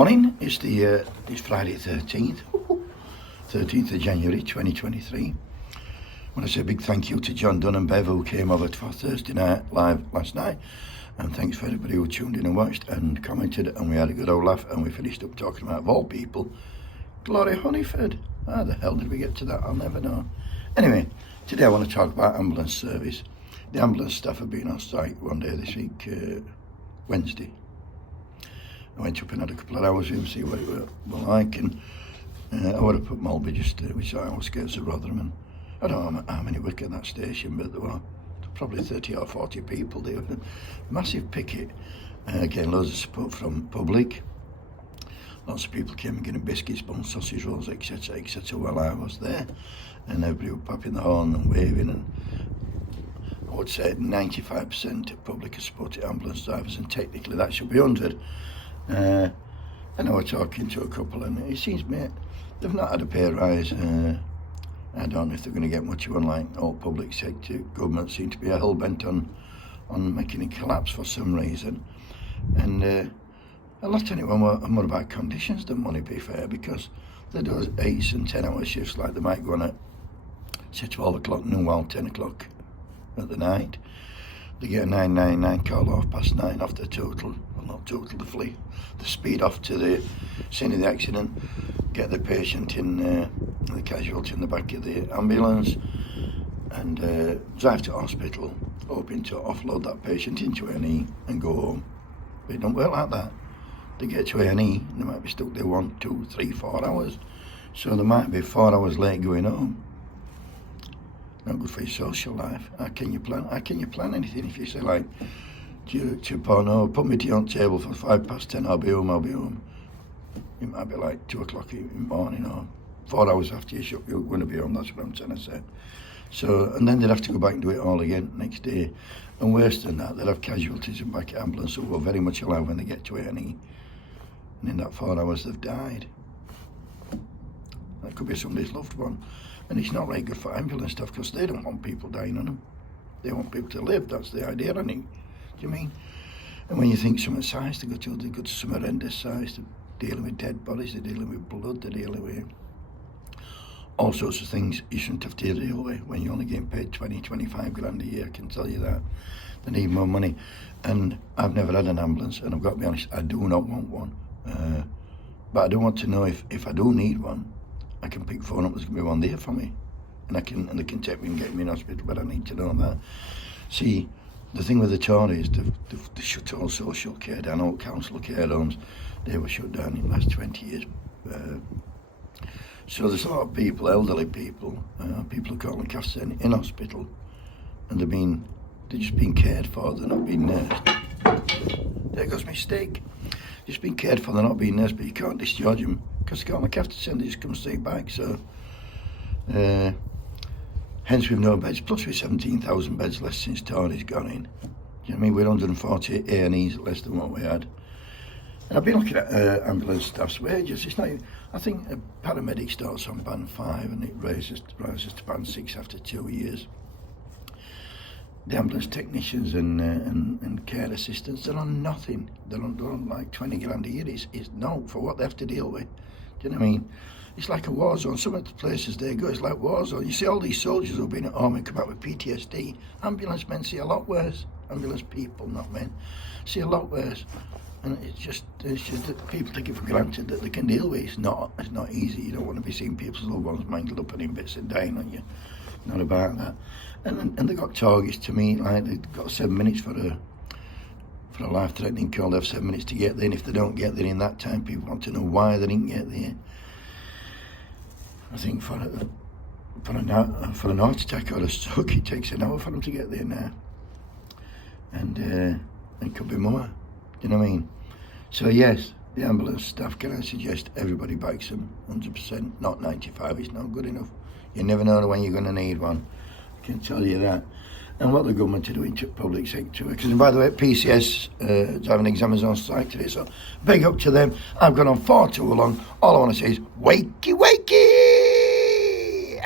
Morning. It's Friday 13th of January 2023. I want to say a big thank you to John Dunn and Bev who came over for Thursday night live last night, and thanks for everybody who tuned in and watched and commented, and we had a good old laugh, and we finished up talking about, of all people, Gloria Hunniford. How the hell did we get to that? I'll never know. Anyway, today I want to talk about ambulance service. The ambulance staff have been on strike one day this week, Wednesday. I went up and had a couple of hours with him, see what it were like, and I would have put Mulby just which I was scared of Rotherham. I don't know how many were at that station, but there were probably 30 or 40 people there. Massive picket, getting loads of support from public. Lots of people came and getting biscuits, buns, sausage rolls, etc, etc, while I was there, and everybody were popping the horn and waving, and I would say 95% of public have supported ambulance drivers, and technically that should be 100. And I was talking to a couple, and it seems, mate, they've not had a pay rise. I don't know if they're going to get much of one, like all public sector. Government seem to be hell-bent on making it collapse for some reason. And a lot anyway, more about conditions than money, be fair, because they do 8 and 10 hour shifts, like they might go on at, say, 12 o'clock noon, while 10 o'clock at the night. They get a 999 call off past 9 off the total, well not total, the speed off to the scene of the accident, get the patient in, the casualty in the back of the ambulance, and drive to hospital, hoping to offload that patient into A&E and go home. But it don't work like that. They get to A&E, they might be stuck there 1, 2, 3, 4 hours, so they might be 4 hours late going home. Not good for your social life. How can you plan anything if you say, like, to your partner, put me tea on the table for 10:05, I'll be home. It might be like 2 o'clock in the morning, or 4 hours after you shut, you're going to be home. That's what I'm trying to say. So, and then they'd have to go back and do it all again next day. And worse than that, they'd have casualties in back at ambulance who were very much alive when they get to A&E. And in that 4 hours, they've died. That could be somebody's loved one. And it's not very good for ambulance stuff, because they don't want people dying on them. They want people to live. That's the idea, I think. Do you mean? And when you think some size they go to some horrendous size. They're dealing with dead bodies, they're dealing with blood, they're dealing with all sorts of things you shouldn't have to deal with when you're only getting paid 20, 25 grand a year. I can tell you that. They need more money. And I've never had an ambulance, and I've got to be honest, I do not want one. But I do want to know if I do need one, I can pick phone up, there's going to be one there for me. And they can take me and get me in hospital, but I need to know that. See, the thing with the Tories, they shut all social care down, all council care homes, they were shut down in the last 20 years. So there's a lot of people, elderly people, people who can't look after themselves in hospital, and they're just being cared for, they're not being nursed. There goes my steak. Just being cared for, they're not being nursed, but you can't discharge them because they can't look after themselves, they just come straight back. So hence we've no beds, plus we're 17,000 beds less since Tory's gone in. Do you know what I mean? We're 140 A&Es less than what we had. And I've been looking at ambulance staff's wages. It's not, I think a paramedic starts on band 5 and it rises to band 6 after 2 years. The ambulance technicians and care assistants, they're on nothing. They're on like 20 grand a year. It's no for what they have to deal with. Do you know what I mean? It's like a war zone. Some of the places they go, it's like war zone. You see all these soldiers who've been at home and come back with PTSD. Ambulance men see a lot worse. Ambulance people, not men, see a lot worse. And it's just that people take it for granted that they can deal with it. It's not easy. You don't want to be seeing people's loved ones mangled up and in bits and dying on you. Not about that. And they got targets to meet, like they've got 7 minutes for a life-threatening call. They have 7 minutes to get there, and if they don't get there in that time, people want to know why they didn't get there. I think for an heart attack or a stroke, it takes an hour for them to get there now. And it could be more. Do you know what I mean? So yes, the ambulance staff, can I suggest everybody backs them 100%, not 95, it's not good enough. You never know when you're going to need one, I can tell you that. And what the government are doing to public sector, because by the way, PCS driving examiners on strike today, so big up to them. I've gone on far too long. All I want to say is wakey wakey.